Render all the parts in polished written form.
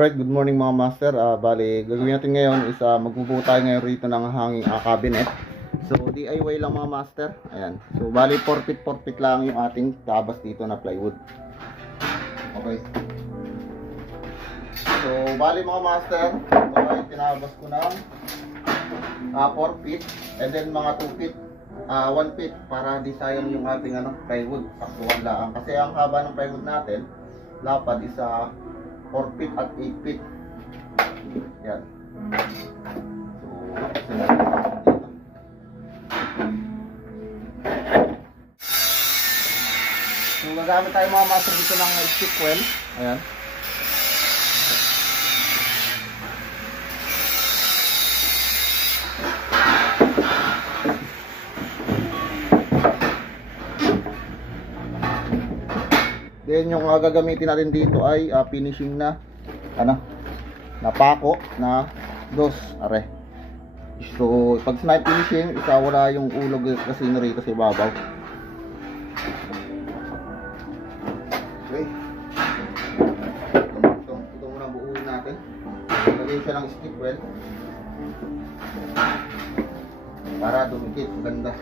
Alright, good morning mga master. Bali, gagawin natin ngayon is magbubuo tayo ngayon rito ng hanging cabinet. So, DIY lang mga master. Ayan. So, bali 4 feet lang yung ating tabas dito na plywood. Okay. So, bali mga master, ito ay tinabas ko ng 4 feet and then mga 2 feet. 1 feet para di sayang yung ating plywood. Saktuhan lang. Kasi ang haba ng plywood natin, lapad is 4 feet at 8 feet. Yan. So, gagamit tayo mga master dito ng stick well. Ayan. Then yung gagamitin natin dito ay finishing na pako na dos are. So pag snipe finishing, wala yung ulog kasi rito sa ibabaw. Okay. Ito muna buuin natin. Lagyan siya ng stick well para dumikit maganda.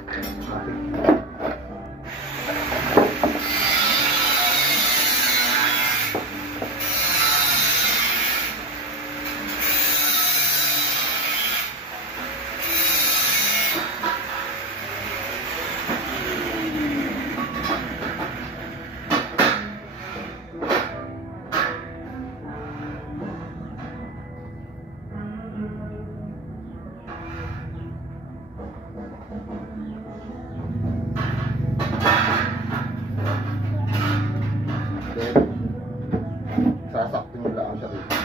Okay. Sasakto mo lang siya rito.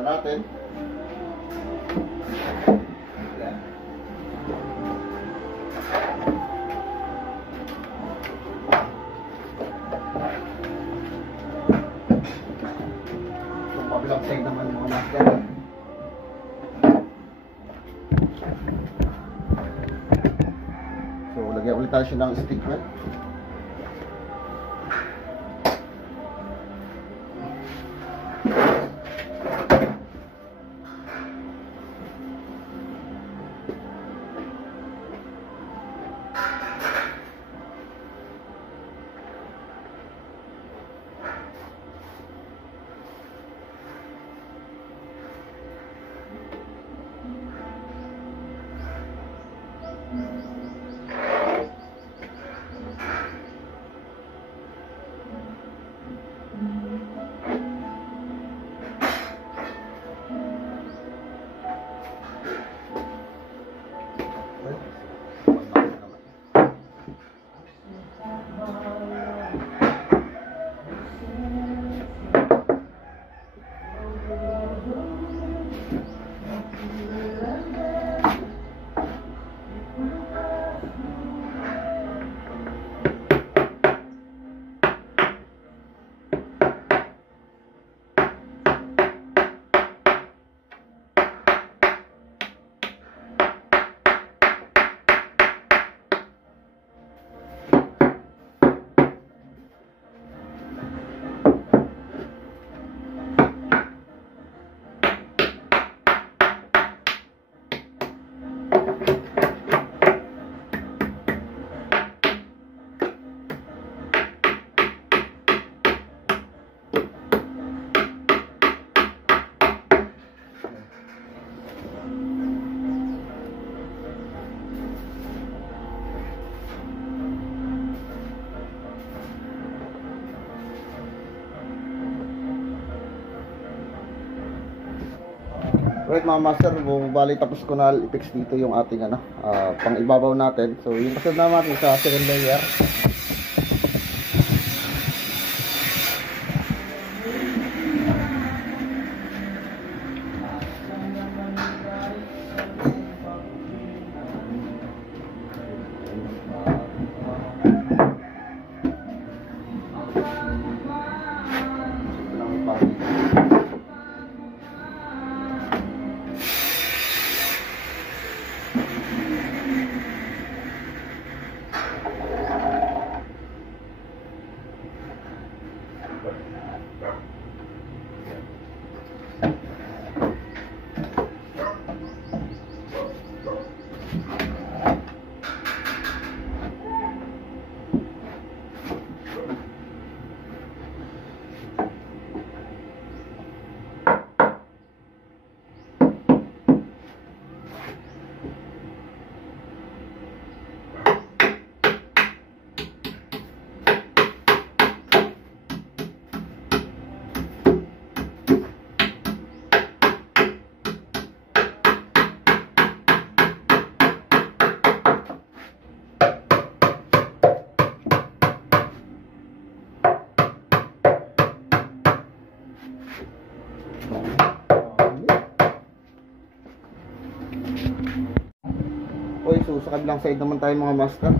Natin. Yan. Itong kabilang side naman mga master. So, lagyan ulit tayo siya ng stick well. Alright mga master, bali tapos ko na i-fix dito yung ating ano, pang ibabaw natin. So yung kasunod naman sa second layer. Okay, so sa kabilang side naman tayo mga master.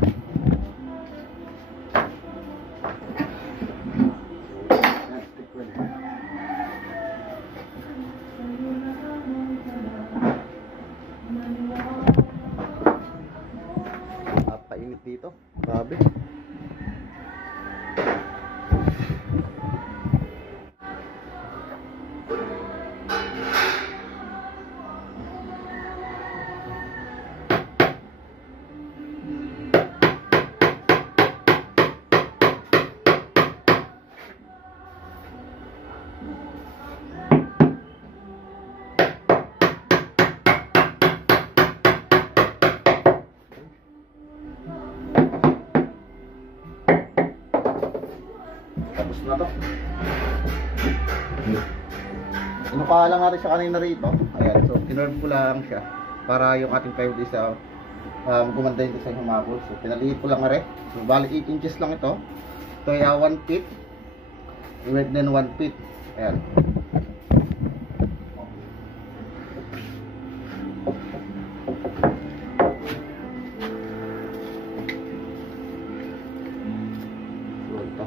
Napainit dito, grabe. Tapos na to. Inupahan lang natin siya kanina rito. Ayan, so kinerve ko lang siya para yung ating plywood is gumanda yung design humabol. So pinaliit ko lang na rin. So bali 8 inches lang ito. Ito ay 1 feet. And then 1 feet. Ayan. So ito.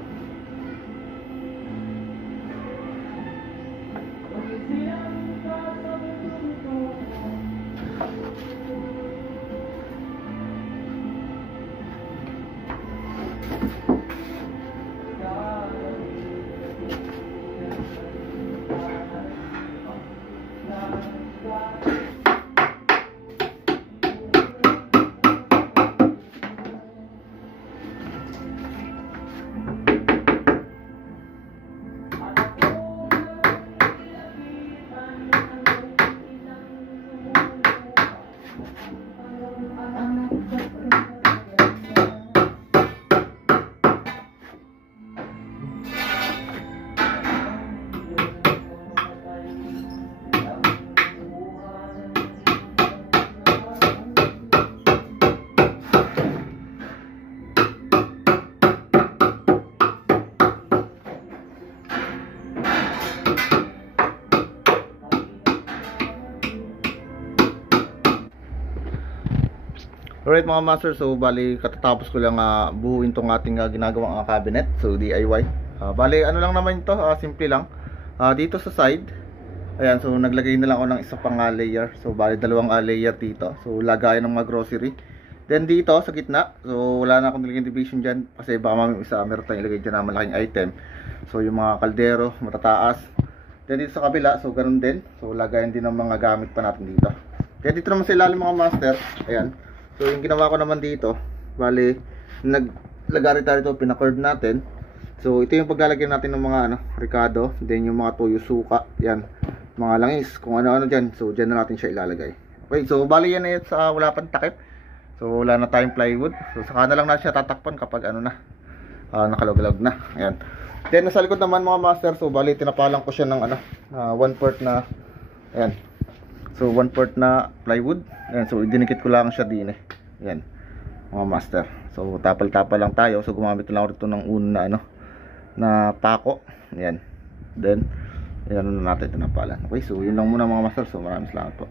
Alright mga master, so bali katatapos ko lang buuin tong ating ginagawang cabinet. So DIY. Bali ano lang naman ito, simple lang. Dito sa side, ayan, so naglagay na lang ako ng isa pang layer. So bali dalawang layer dito. So lagayan ng mga grocery. Then dito sa gitna, so wala na akong nilagay division dyan kasi baka mamaya isa meron tayong ilagay dyan na malaking item. So yung mga kaldero, matataas. Then dito sa kabila, so ganun din. So lagayan din ng mga gamit pa natin dito. Kaya dito naman sa ilalim mga master, ayan. So yung ginawa ko naman dito, bali naglagari tayo ito, pinakord natin. So ito yung paglalagay natin ng mga ricado, then yung mga toyo suka, yan, mga langis, kung ano-ano dyan. So dyan na natin siya ilalagay. Okay, so bali yan na yun sa wala pang takip. So wala na tayong plywood. So saka na lang natin siya tatakpan kapag nakalog-log na. Ayan. Then nasa likod naman mga master, so bali tinapalan ko siya ng 1/4 na, ayan, So 1/4 na plywood. Ayan, so dinikit ko lang siya din eh. Ayan, mga master. So tapal-tapal lang tayo. So gumamit lang ako rito ng una na na pako. Ayan. Then, ayan na natin ito na pala. Okay, so yun lang muna mga master. So maraming salamat po.